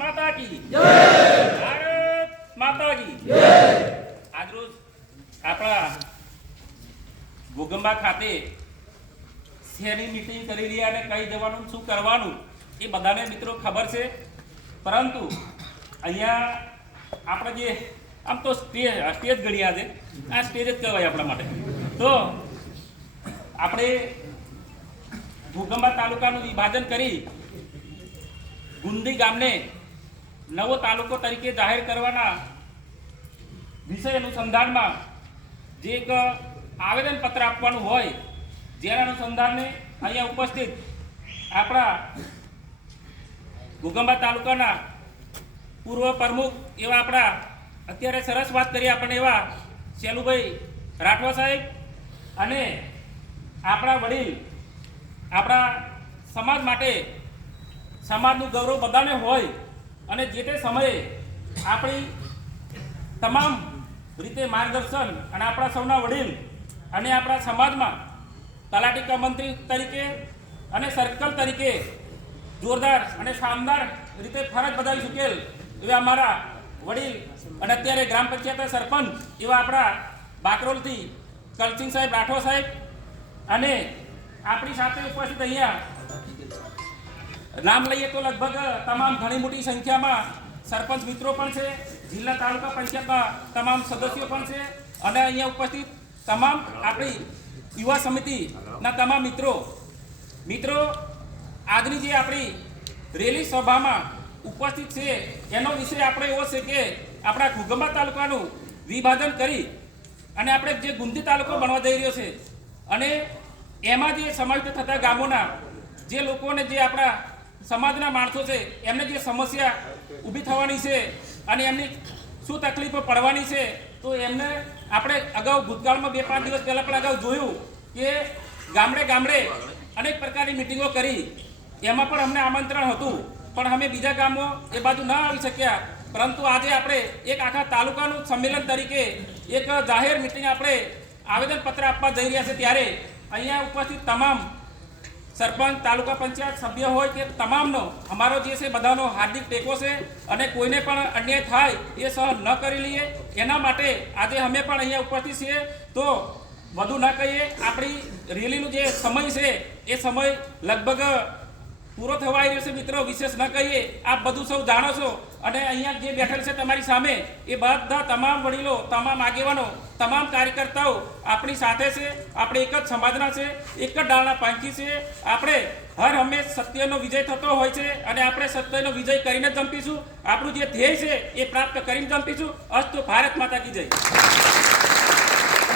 માતા કી ભારત માતા કી આજરોજ આપણા ગોગંબા ખાતે શહેરની મીટિંગ કરી રહ્યા અને કઈ જવાનું શું કરવાનું એ બધાને મિત્રો ખબર છે. પરંતુ અહીંયા આપણે જે આમ તો સ્ટેજ સ્ટેજ ઘડિયા છે. આ સ્ટેજ જ કહેવાય આપણા માટે. તો આપણે ભૂગંબા તાલુકાનું વિભાજન કરી ગુંદી ગામને નવો તાલુકો તરીકે જાહેર કરવાના વિષય અનુસંધાનમાં જે એક આવેદનપત્ર આપવાનું હોય, જેના અનુસંધાનને અહીંયા ઉપસ્થિત આપણા ઘોગંબા તાલુકાના પૂર્વ પ્રમુખ એવા આપણા અત્યારે સરસ વાત કરી આપણને એવા શેલુભાઈ રાઠવા સાહેબ અને આપણા વડીલ, આપણા સમાજ માટે સમાજનું ગૌરવ બધાને હોય અને જે તે સમયે આપણી તમામ રીતે માર્ગદર્શન અને આપણા સૌના વડીલ અને આપણા સમાજમાં તલાટી મંત્રી તરીકે અને સર્કલ તરીકે જોરદાર અને શાનદાર રીતે ફરજ બજાવી ચૂકેલ એવા અમારા વડીલ અને અત્યારે ગ્રામ પંચાયતના સરપંચ એવા આપણા બાકરોલથી કલસિંહ સાહેબ રાઠોડ સાહેબ અને આપણી સાથે ઉપસ્થિત અહીંયા નામ લઈએ તો લગભગ તમામ ઘણી મોટી સંખ્યામાં સરપંચ મિત્રો પણ છે, જિલ્લા તાલુકા પંચાયતના તમામ સદસ્યો પણ છે અને અહીંયા ઉપસ્થિત તમામ આપણી યુવા સમિતિના તમામ મિત્રો. મિત્રો, આજની જે આપણી રેલી સભામાં ઉપસ્થિત છે, એનો વિષય આપણે એવો છે કે આપણા ઘુગમા તાલુકાનું વિભાજન કરી અને આપણે જે ગુંદી તાલુકો બનવા જઈ રહ્યો છે અને એમાં જે સમાવિષ્ટ થતા ગામોના જે લોકોને જે આપણા સમાજના માણસો છે, એમને જે સમસ્યા ઊભી થવાની છે અને એમની શું તકલીફો પડવાની છે, તો એમને આપણે અગાઉ ભૂતકાળમાં બે પાંચ દિવસ પહેલાં પણ અગાઉ જોયું કે ગામડે ગામડે અનેક પ્રકારની મિટિંગો કરી. એમાં પણ અમને આમંત્રણ હતું, પણ અમે બીજા ગામો એ બાજુ ન આવી શક્યા. પરંતુ આજે આપણે એક આખા તાલુકાનું સંમેલન તરીકે એક જાહેર મિટિંગ આપણે આવેદનપત્ર આપવા જઈ રહ્યા છે ત્યારે. અહીંયા ઉપસ્થિત તમામ સરપંચ, તાલુકા પંચાયત સભ્ય હોય કે તમામનો, અમારો જે છે બધાનો હાર્દિક ટેકો છે અને કોઈને પણ અન્યાય થાય એ સહન ન કરી લઈએ. એના માટે આજે અમે પણ અહીંયા ઉપસ્થિત છીએ. તો વધુ ન કહીએ, આપણી રેલીનું જે સમય છે એ સમય લગભગ પૂરો થવા આવી છે મિત્રો, વિશેષ ન કહીએ. આપ બધું સૌ જાણો છો. અને અહીંયા જે બેઠેલ છે તમારી સામે, એ બધા તમામ વડીલો, તમામ આગેવાનો, તમામ કાર્યકર્તાઓ આપણી સાથે છે. આપણે એક જ સમાજના છે, એક જ ડાળના પાંખી છે. આપણે હર હંમેશ સત્યનો વિજય થતો હોય છે અને આપણે સત્યનો વિજય કરીને જ જંપીશું. આપણું જે ધ્યેય છે એ પ્રાપ્ત કરીને જંપીશું. અસ્તુ ભારત માતા કી જય.